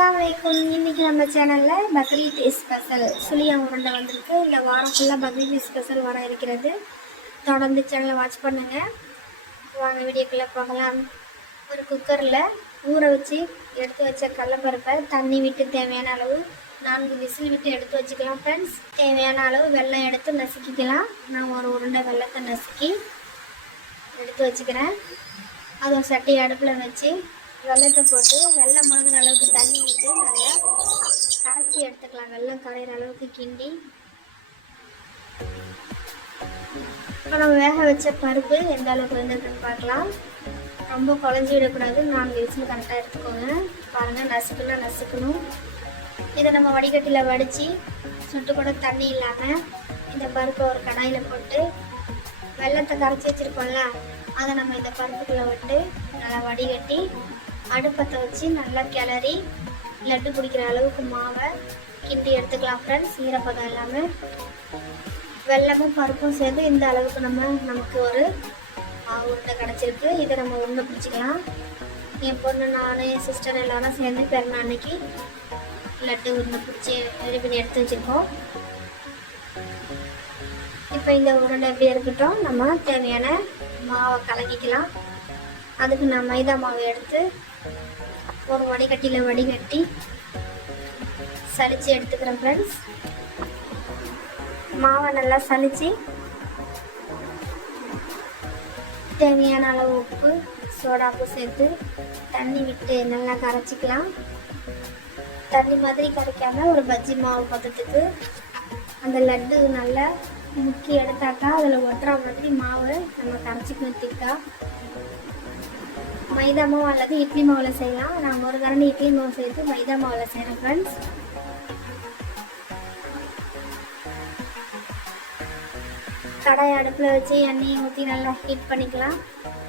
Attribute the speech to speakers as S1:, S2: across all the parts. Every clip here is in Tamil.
S1: அஸ்லாம் அலைக்கும். இன்னைக்கு நம்ம சேனலில் பக்ரீத் ஸ்பெஷல் சுழியா உருண்டை வந்திருக்கு. இந்த வாரம் ஃபுல்லாக பக்ரீத் ஸ்பெஷல் வர இருக்கிறது. தொடர்ந்து சேனலை வாட்ச் பண்ணுங்கள் வாங்க வீடியோக்குள்ளே போகலாம். ஒரு குக்கரில் ஊற வச்சு எடுத்து வச்ச கடலப்பருப்பை தண்ணி விட்டு தேவையான அளவு நான்கு விசில் விட்டு எடுத்து வச்சுக்கலாம் ஃப்ரெண்ட்ஸ் தேவையான அளவு வெள்ளம் எடுத்து நசுக்கிக்கலாம். நான் ஒரு உருண்டை வெள்ளத்தை நசுக்கி எடுத்து வச்சுக்கிறேன். அதை சட்டி அடுப்பில் வச்சு வெள்ளத்தை போட்டு வெள்ளம் முழுகிற அளவுக்கு தண்ணி விட்டு நல்லா கரைச்சி எடுத்துக்கலாம். வெள்ளம் கரையிற அளவுக்கு கிண்டி. இப்போ நம்ம வேக வச்ச பருப்பு எந்த அளவுக்கு வெந்திருக்குன்னு பார்க்கலாம். ரொம்ப குழஞ்சி விடக்கூடாது. நான்கு விசில் கரெக்டாக எடுத்துக்கோங்க. பாருங்கள் நசுக்குன்னா நசுக்கணும். இதை நம்ம வடிகட்டியில் வடித்து சுட்டு கூட தண்ணி இல்லாமல் இந்த பருப்பை ஒரு கடாயில் போட்டு வெள்ளத்தை கரைச்சி வச்சுருக்கோம்ல அதை நம்ம இந்த பருப்புக்குள்ளே விட்டு நல்லா வடிகட்டி அடுப்பத்தை வச்சு நல்லா கிளறி லட்டு பிடிக்கிற அளவுக்கு மாவை கிண்டி எடுத்துக்கலாம் ஃப்ரெண்ட்ஸ் ஈரப்பதம் இல்லாமல் வெள்ளமும் பருப்பும் சேர்ந்து இந்த அளவுக்கு நம்ம நமக்கு ஒரு உருண்டை கிடச்சிருக்கு. இதை நம்ம உருண்டை பிடிச்சிக்கலாம். என் பொண்ணு நான் என் சிஸ்டர் எல்லாரும் சேர்ந்து பிறந்த அன்னைக்கு லட்டு உருண்டை பிடிச்சி ரெடி பண்ணி எடுத்து வச்சுருக்கோம். இப்போ இந்த உருண்டை எப்படி இருக்கட்டும் நம்ம தேவையான மாவை கலக்கிக்கலாம். அதுக்கு நான் மைதா மாவு எடுத்து ஒரு வடிகட்டியில் வடிகட்டி சலித்து எடுத்துக்கிறேன் ஃப்ரெண்ட்ஸ் மாவை நல்லா சலித்து தேவையான அளவு உப்பு சோடாப்பு சேர்த்து தண்ணி விட்டு நல்லா கரைச்சிக்கலாம். தண்ணி மாதிரி கரைக்காம ஒரு பஜ்ஜி மாவு பதத்துக்கு அந்த லட்டு நல்லா முக்கி எடுத்தாக்கா அதில் ஒட்டுற மாதிரி மாவு நம்ம கரைச்சிக்கணும் திக்கா. மைதா மாவு அல்லது இட்லி மாவில் செய்யலாம். நாங்கள் ஒரு கரண்டி இட்லி மாவு சேர்த்து மைதா மாவில் செய்கிறோம் ஃப்ரெண்ட்ஸ் கடாய் அடுப்பில் வச்சு எண்ணெயை ஊற்றி நல்லா ஹீட் பண்ணிக்கலாம்.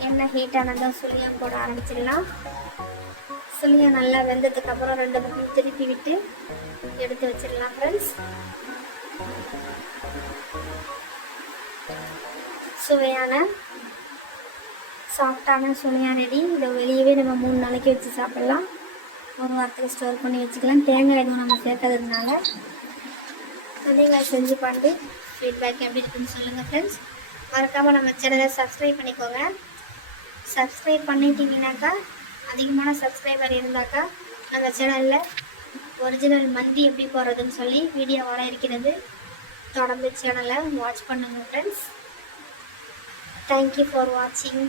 S1: எண்ணெய் ஹீட் ஆனதும் சுளியம் போட ஆரம்பிச்சிடலாம். சுளியம் நல்லா வெந்ததுக்கு அப்புறம் ரெண்டு பக்கம் திருப்பி விட்டு எடுத்து வச்சிடலாம் ஃப்ரெண்ட்ஸ் சுவையான சாஃப்டான சுவையாக ரெடி. இதை வெளியவே நம்ம மூணு நாளைக்கு வச்சு சாப்பிட்லாம். ஒரு வாரத்துக்கு ஸ்டோர் பண்ணி வச்சுக்கலாம். தேங்காய் எதுவும் நம்ம சேர்க்கறதுனால நீங்கள் செஞ்சு பார்த்து ஃபீட்பேக் எப்படி இருக்குன்னு சொல்லுங்கள் ஃப்ரெண்ட்ஸ் மறக்காமல் நம்ம சேனலை சப்ஸ்கிரைப் பண்ணிக்கோங்க. சப்ஸ்கிரைப் பண்ணிட்டீங்கன்னாக்கா அதிகமான சப்ஸ்கிரைபர் இருந்தாக்கா நம்ம சேனலில் ஒரிஜினல் மந்தி எப்படி போடுறதுன்னு சொல்லி வீடியோ வர இருக்கிறது. தொடர்ந்து சேனலை வாட்ச் பண்ணுங்கள் ஃப்ரெண்ட்ஸ் தேங்க்யூ ஃபார் வாட்சிங்